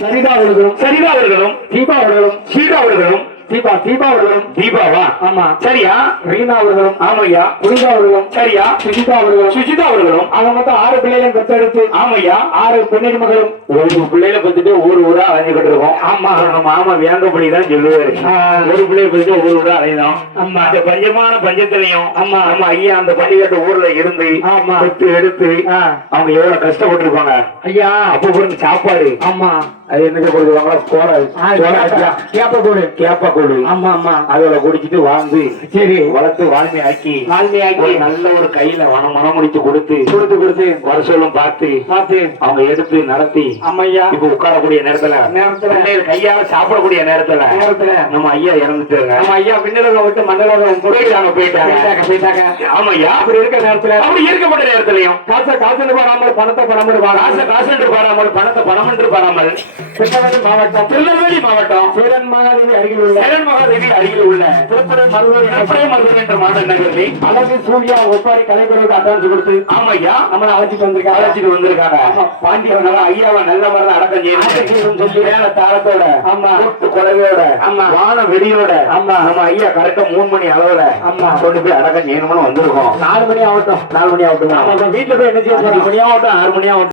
சரிதா அவர்களும் சரிதா அவர்களும் தீபா அவர்களும் அவர்களும் தீபா தீபா அவர்களும் தீபாவா? ஆமா. சரியா? ரீனா அவர்களும். ஆமையா? புனிதா அவர்களும். சரியா? சுஜிதா அவர்களும். சுஜிதா அவர்களும். அவங்க மொத்தம் ஆறு பிள்ளைகளும் பெற்றெடுத்து ஆமையா? ஆறு பெண்ணின் மகளும். ஒரு பிள்ளையில பத்துட்டு ஊர் ஊரா அலைஞ்சுக்கிட்டு இருக்கோம் ஆமா. நம்ம மாமா வேங்கப்படி தான் சொல்லுவாரு. ஒரு பிள்ளைய பத்துட்டு ஊர் ஊரா அலைதான் ஆமா. அந்த பஞ்சமான பஞ்சத்திலையும் ஆமா. நம்ம ஐயா அந்த பள்ளிக்கட்டு ஊர்ல இருந்து ஆமா. எடுத்து எடுத்து. அவங்க எவ்வளவு கஷ்டப்பட்டிருப்பாங்க. ஐயா. அப்ப சாப்பாடு. ஆமா. அது கேப்ப- கேப்ப கூடு கேப்பா கூடு ஆமா ஆமா. அதோட குடிச்சிட்டு வாழ்ந்து சரி. வளர்த்து வாழ்மையாக்கி ஒரு நல்ல ஒரு கையில வனம் மனம் முடிச்சு கொடுத்து கொடுத்து கொடுத்து. வருஷம் பார்த்து பார்த்து. அவங்க எடுத்து நடத்தி அம்மையா இப்ப உட்காரக்கூடிய நேரத்துல நேரத்துல. கையால சாப்பிடக்கூடிய நேரத்துல நேரத்துல. நம்ம ஐயா இறந்துட்டாங்க நம்ம ஐயா பின்னலகம் விட்டு மண்டலம் போயிட்டாங்க. போயிட்டாங்க போயிட்டாங்க. ஆமாய்யா. அப்படி இருக்க நேரத்துல. அப்படி இருக்கப்பட்ட நேரத்திலையும். காசை காசுன்னு பாராமல் பணத்தை பணம் காசை காசு என்று பாராமல் பணத்தை பணம் என்று பாராமல். திருநெல்வேலி மாவட்டம். திருநெல்வேலி மாவட்டம். சேரன் மாகாணி அருகில் உள்ள. சேரன் மகாதேவி அருகில் உள்ள. திருப்பதி மருதூர் திருப்படை மருதன் என்ற மாநில நகரில். அழகு சூர்யா ஒப்பாரி கலைக்குழுவுக்கு அட்வான்ஸ் கொடுத்து ஆமாய்யா நம்மளை அழைச்சிட்டு வந்திருக்காங்க. அழைச்சிட்டு வந்திருக்காங்க. ஆமா. பாண்டியவனால ஐயாவை நல்ல மாதிரி அடக்கம் செய்யணும் சொல்லி. வேலை தாளத்தோட ஆமா. கூட்டு குலவையோட ஆமா. வான வெடியோட ஆமா. நம்ம ஐயா கரெக்டா மூணு மணி அளவுல ஆமா. கொண்டு போய் அடக்கம் செய்யணும்னு வந்திருக்கோம். நாலு மணி ஆகட்டும். நாலு மணி ஆகட்டும். வீட்டுல போய் என்ன செய்ய மணி ஆகட்டும் ஆறு மணி ஆகட்டும்.